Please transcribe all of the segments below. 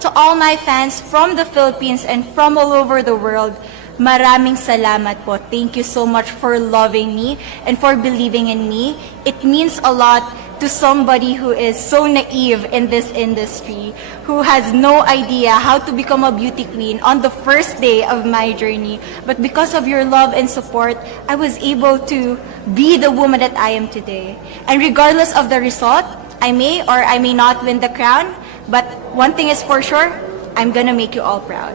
To all my fans from the Philippines and from all over the world, maraming salamat po. Thank you so much for loving me and for believing in me. It means a lot to somebody who is so naive in this industry, who has no idea how to become a beauty queen on the first day of my journey. But because of your love and support, I was able to be the woman that I am today. And regardless of the result, I may or I may not win the crown, but one thing is for sure, I'm gonna make you all proud.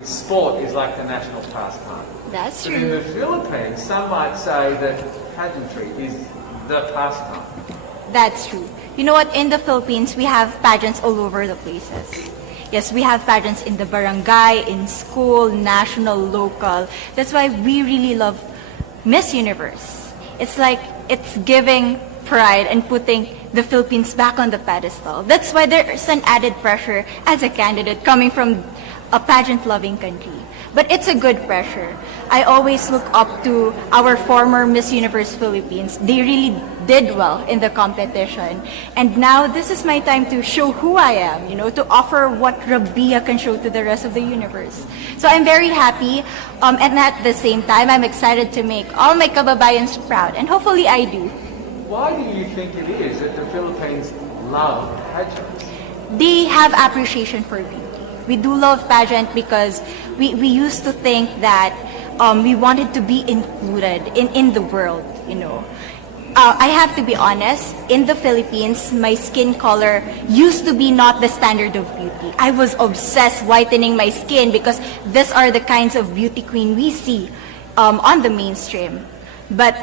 Sport is like the national pastime. That's But in true. the Philippines, some might say that pageantry is the pastime. That's true. You know what? In the Philippines, we have pageants all over the places. Yes, we have pageants in the barangay, in school, national, local. That's why we really love Miss Universe. It's like it's giving pride and putting the Philippines back on the pedestal. That's why there's an added pressure as a candidate coming from a pageant-loving country. But it's a good pressure. I always look up to our former Miss Universe Philippines. They really did well in the competition. And now this is my time to show who I am, to offer what Rabiya can show to the rest of the universe. So I'm very happy, and at the same time, I'm excited to make all my kababayans proud, and hopefully I do. Why do you think it is that the Philippines love pageants? They have appreciation for beauty. We do love pageant because we used to think that we wanted to be included in the world, I have to be honest, in the Philippines, my skin color used to be not the standard of beauty. I was obsessed whitening my skin because these are the kinds of beauty queen we see on the mainstream. But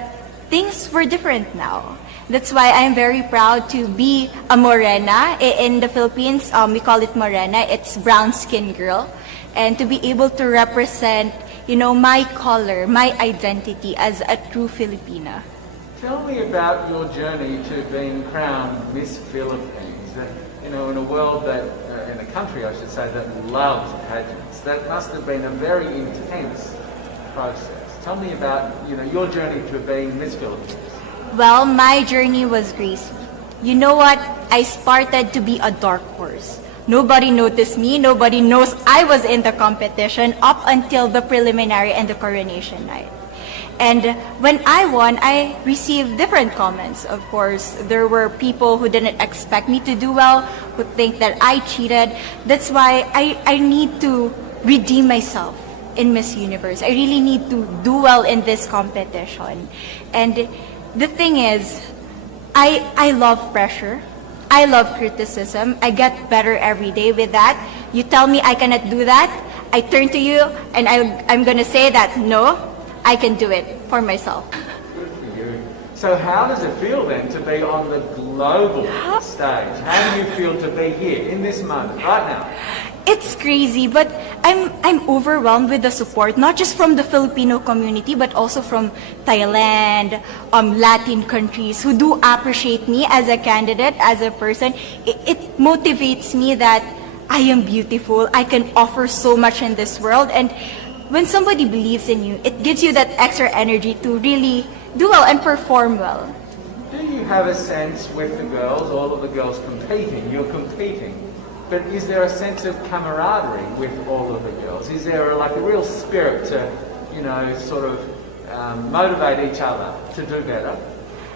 things were different now. That's why I'm very proud to be a morena. In the Philippines, we call it morena. It's brown skin girl. And to be able to represent, my color, my identity as a true Filipina. Tell me about your journey to being crowned Miss Philippines. In a world that, in a country I should say, that loves pageants. That must have been a very intense process. Tell me about, your journey to being Miss Philippines. Well, my journey was crazy. You know what? I started to be a dark horse. Nobody noticed me. Nobody knows I was in the competition up until the preliminary and the coronation night. And when I won, I received different comments. Of course, there were people who didn't expect me to do well, who think that I cheated. That's why I need to redeem myself in Miss Universe. I really need to do well in this competition. And the thing is, I love pressure. I love criticism. I get better every day with that. You tell me I cannot do that, I turn to you and I'm going to say that, no, I can do it for myself. Good for you. So how does it feel then to be on the global stage? How do you feel to be here in this moment, right now? It's crazy, but I'm overwhelmed with the support, not just from the Filipino community, but also from Thailand, Latin countries who do appreciate me as a candidate, as a person. It motivates me that I am beautiful, I can offer so much in this world, and when somebody believes in you, it gives you that extra energy to really do well and perform well. Do you have a sense with the girls, all of the girls competing, you're competing, but is there a sense of camaraderie with all of the girls? Is there a real spirit to, sort of motivate each other to do better?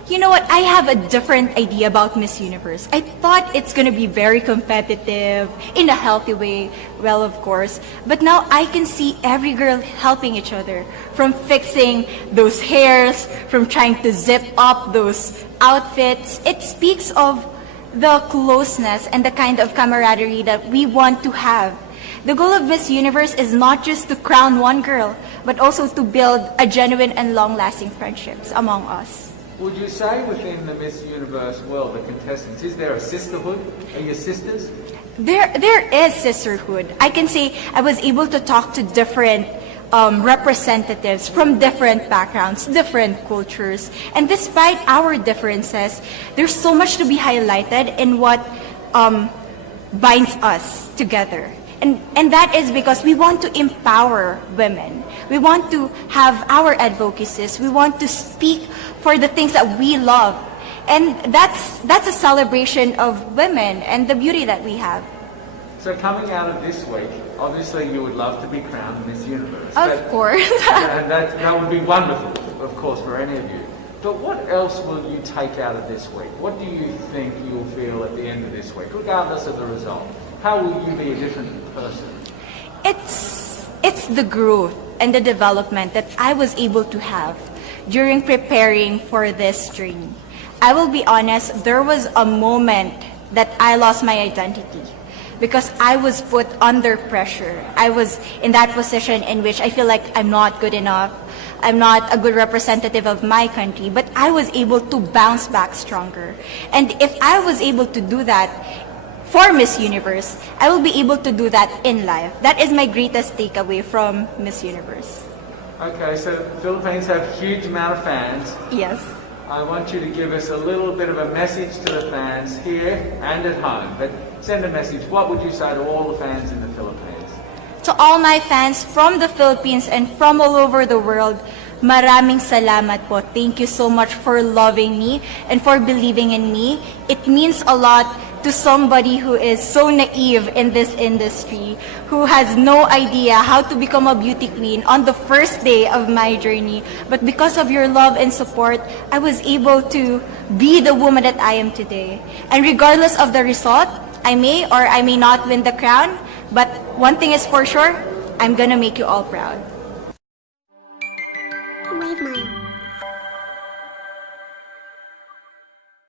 You know what? I have a different idea about Miss Universe. I thought it's going to be very competitive, in a healthy way, well, of course. But now I can see every girl helping each other, from fixing those hairs, from trying to zip up those outfits. It speaks of the closeness and the kind of camaraderie that we want to have. The goal of Miss Universe is not just to crown one girl, but also to build a genuine and long-lasting friendships among us. Would you say within the Miss Universe world, the contestants, is there a sisterhood? Are you sisters? There is sisterhood. I can say I was able to talk to different representatives from different backgrounds, different cultures. And despite our differences, there's so much to be highlighted in what binds us together. And that is because we want to empower women. We want to have our advocacies. We want to speak for the things that we love. And that's a celebration of women and the beauty that we have. So coming out of this week, obviously you would love to be crowned Miss Universe. Of course. And that would be wonderful, of course, for any of you. But what else will you take out of this week? What do you think you'll feel at the end of this week, regardless of the result? How will you be a different person? It's the growth and the development that I was able to have during preparing for this journey. I will be honest, there was a moment that I lost my identity because I was put under pressure. I was in that position in which I feel like I'm not good enough. I'm not a good representative of my country, but I was able to bounce back stronger. And if I was able to do that for Miss Universe, I will be able to do that in life. That is my greatest takeaway from Miss Universe. Okay, so the Philippines have a huge amount of fans. Yes. I want you to give us a little bit of a message to the fans here and at home. But send a message. What would you say to all the fans in the Philippines? To all my fans from the Philippines and from all over the world, maraming salamat po. Thank you so much for loving me and for believing in me. It means a lot to somebody who is so naive in this industry, who has no idea how to become a beauty queen on the first day of my journey. But because of your love and support, I was able to be the woman that I am today. And regardless of the result, I may or I may not win the crown, but one thing is for sure, I'm gonna make you all proud.